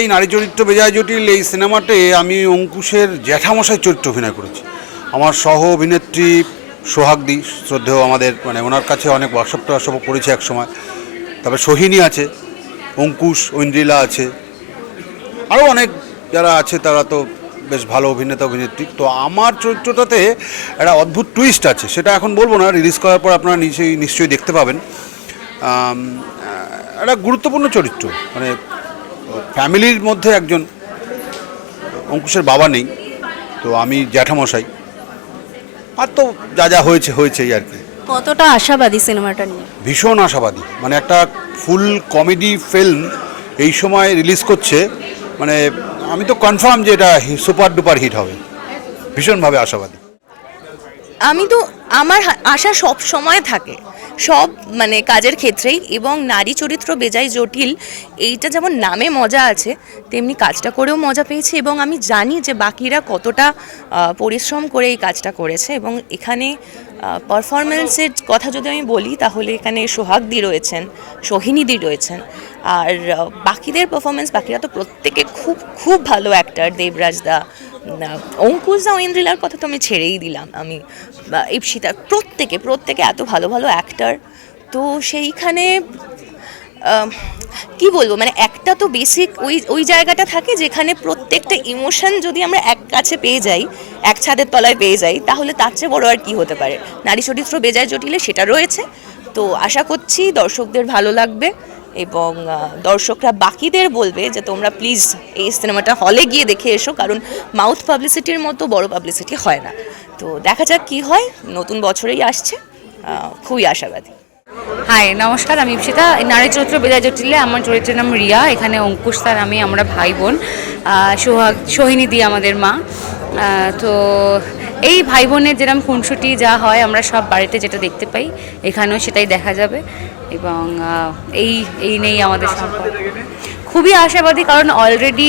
এই নারী চরিত্র বেজায় জটিল এই সিনেমাতে আমি অঙ্কুশের জ্যাঠামশাই চরিত্র অভিনয় করেছি। আমার সহ অভিনেত্রী সোহাগদি, শ্রদ্ধেয় আমাদের, মানে ওনার কাছে অনেক ওয়ার্কশপ করেছি এক সময়। তারপরে সোহিনী আছে, অঙ্কুশ, ঐন্দ্রিলা আছে, আরও অনেক যারা আছে তারা তো বেশ ভালো অভিনেতা অভিনেত্রী। তো আমার চরিত্রটাতে একটা অদ্ভুত টুইস্ট আছে, সেটা এখন বলবো না, রিলিজ করার পর আপনারা নিশ্চয়ই দেখতে পাবেন। একটা গুরুত্বপূর্ণ চরিত্র, মানে ফ্যামিলির মধ্যে একজন, অঙ্কুশের বাবা নেই, তো আমি জ্যাঠামশাই, আর তো যা যা হয়েছেই আর কি। কতটা আশাবাদী সিনেমাটা নিয়ে? ভীষণ আশাবাদী, মানে একটা ফুল কমেডি ফিল্ম এই সময় রিলিজ করছে, মানে আমি তো কনফার্ম যে এটা সুপার ডুপার হিট হবে, ভীষণভাবে আশাবাদী। আমার আশা সব সময় থাকে, সব মানে কাজের ক্ষেত্রেই, এবং নারী চরিত্র বেজায় জটিল এইটা যেমন নামে মজা আছে, তেমনি কাজটা করেও মজা পেয়েছি। এবং আমি জানি যে বাকিরা কতটা পরিশ্রম করে এই কাজটা করেছে। এবং এখানে পারফরমেন্সের কথা যদি আমি বলি, তাহলে এখানে সোহাগদি রয়েছেন, সোহিনীদি রয়েছেন, আর বাকিদের পারফরমেন্স, বাকিরা তো প্রত্যেকে খুব খুব ভালো অ্যাক্টার। দেবরাজদা, অঙ্কুশদা, ঐন্দ্রিলার কথা তো আমি ছেড়েই দিলাম, আমি ইপসিতা, প্রত্যেকে এত ভালো ভালো অ্যাক্টার। তো সেইখানে কি বলবো, মানে একটা তো বেসিক ওই জায়গাটা থাকে যেখানে প্রত্যেকটা ইমোশন যদি আমরা এক কাছে পেয়ে যাই, এক ছাদের তলায় পেয়ে যাই, তাহলে তার চেয়ে বড় আর কি হতে পারে। নারী চরিত্র বেজায় জটিলে সেটা রয়েছে। তো আশা করছি দর্শকদের ভালো লাগবে, এবং দর্শকরা বাকিদের বলবে যে তোমরা প্লিজ এই সিনেমাটা হলে গিয়ে দেখে এসো, কারণ মাউথ পাবলিসিটির মতো বড় পাবলিসিটি হয় না। তো দেখা যাক কি হয়, নতুন বছরেই আসছে, খুবই আশাবাদী। হাই, নমস্কার, আমি ইপসিতা। নারী চরিত্র বেজায় জটিলে আমার চরিত্রের নাম রিয়া। এখানে অঙ্কুশ স্যার, আমরা ভাই বোন। সোহিনী দি আমাদের মা। তো এই ভাই বোনের যেরকম খুনসুটি যা হয় আমরা সব বাড়িতে যেটা দেখতে পাই, এখানেও সেটাই দেখা যাবে। এবং এই নেই আমাদের সম্পর্ক। খুবই আশাবাদী, কারণ অলরেডি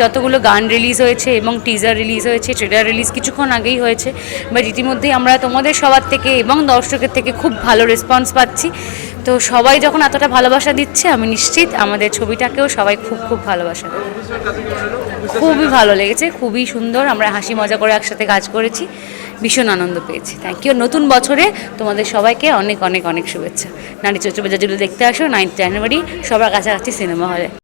যতগুলো গান রিলিজ হয়েছে এবং টিজার রিলিজ হয়েছে, ট্রেলার রিলিজ কিছুক্ষণ আগেই হয়েছে, বাট ইতিমধ্যেই আমরা তোমাদের সবার থেকে এবং দর্শকের থেকে খুব ভালো রেসপন্স পাচ্ছি। তো সবাই যখন এতটা ভালোবাসা দিচ্ছে, আমি নিশ্চিত আমাদের ছবিটাকেও সবাই খুব খুব ভালোবাসা দেবে। খুবই ভালো লেগেছে, খুবই সুন্দর, আমরা হাসি মজা করে একসাথে কাজ করেছি, ভীষণ আনন্দ পেয়েছি। Thank you. নতুন বছরে তোমাদের সবাইকে অনেক অনেক অনেক শুভেচ্ছা। নারী চরিত্র বেজায় জটিলে দেখতে আসো 9th জানুয়ারি, সবার কাছাকাছি সিনেমা হলে।